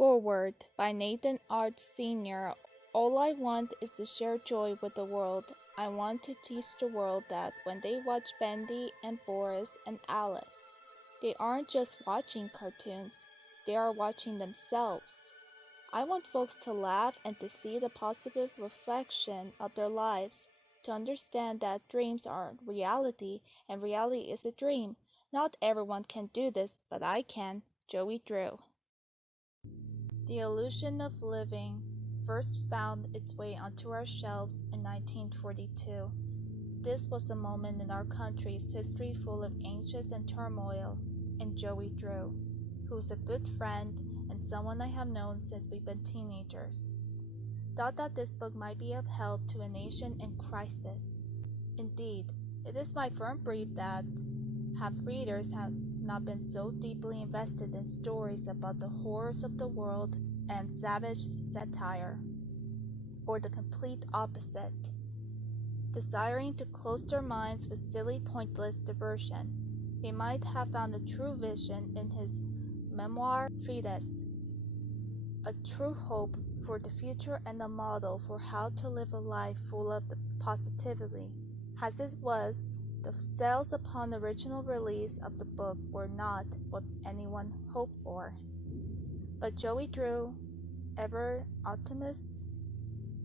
Foreword by Nathan Art Sr. All I want is to share joy with the world. I want to teach the world that when they watch Bendy and Boris and Alice, they aren't just watching cartoons, they are watching themselves. I want folks to laugh and to see the positive reflection of their lives, to understand that dreams are reality and reality is a dream. Not everyone can do this, but I can. Joey Drew. The illusion of living first found its way onto our shelves in 1942. This was a moment in our country's history full of anxious and turmoil, and Joey Drew, who's a good friend and someone I have known since we've been teenagers, thought that this book might be of help to a nation in crisis. Indeed, it is my firm belief that readers have not been so deeply invested in stories about the horrors of the world and savage satire, or the complete opposite, desiring to close their minds with silly, pointless diversion. They might have found a true vision in his memoir treatise, a true hope for the future and a model for how to live a life full of positivity. As it was, the sales upon the original release of the book were not what anyone hoped for. But Joey Drew, ever optimist,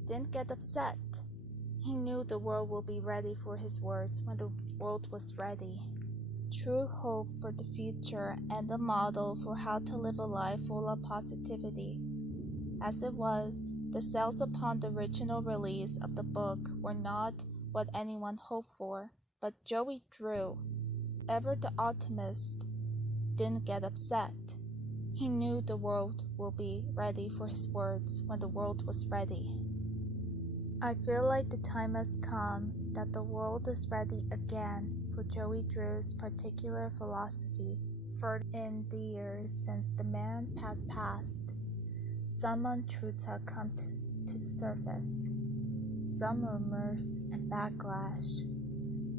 didn't get upset. He knew the world would be ready for his words when the world was ready. True hope for the future and a model for how to live a life full of positivity. As it was, the sales upon the original release of the book were not what anyone hoped for. But Joey Drew, ever the optimist, didn't get upset. He knew the world would be ready for his words when the world was ready. I feel like the time has come that the world is ready again for Joey Drew's particular philosophy. For in the years since the man has passed, some untruths have come to the surface, some rumors and backlash.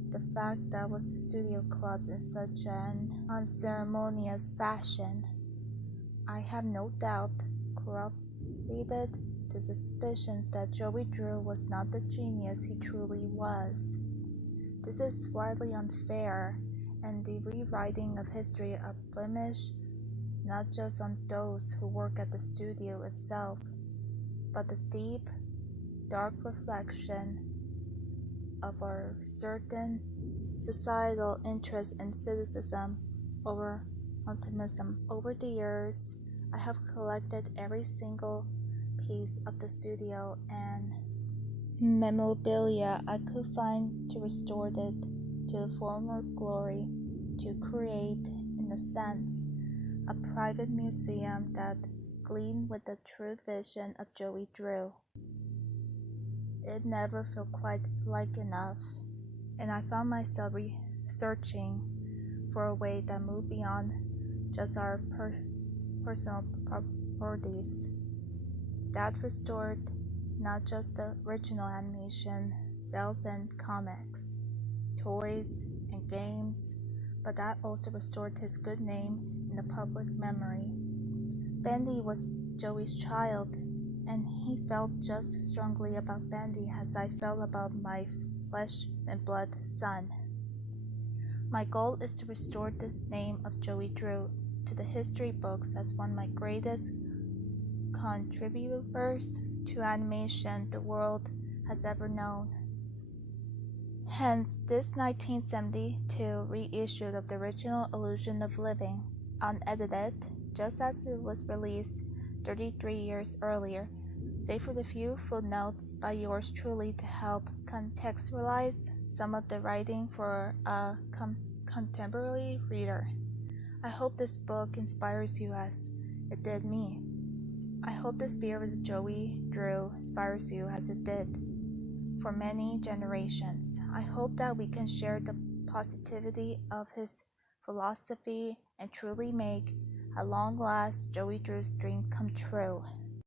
The fact that was the studio clubs in such an unceremonious fashion, I have no doubt, corroborated the suspicions that Joey Drew was not the genius he truly was. This is widely unfair, and the rewriting of history a blemish not just on those who work at the studio itself, but the deep, dark reflection of our certain societal interest in cynicism over optimism. Over the years, I have collected every single piece of the studio and memorabilia I could find to restore it to the former glory, to create, in a sense, a private museum that gleamed with the true vision of Joey Drew. It never felt quite like enough, and I found myself searching for a way that moved beyond just our personal properties, that restored not just the original animation, cells and comics, toys and games, but that also restored his good name in the public memory. Bendy was Joey's child, and he felt just as strongly about Bendy as I felt about my flesh and blood son. My goal is to restore the name of Joey Drew to the history books as one of my greatest contributors to animation the world has ever known. Hence, this 1972 reissue of the original Illusion of Living, unedited, just as it was released 33 years earlier, save for the few footnotes by yours truly to help contextualize some of the writing for a contemporary reader. I hope this book inspires you as it did me. I hope the spirit of Joey Drew inspires you as it did for many generations. I hope that we can share the positivity of his philosophy and truly make, at long last, Joey Drew's dream come true.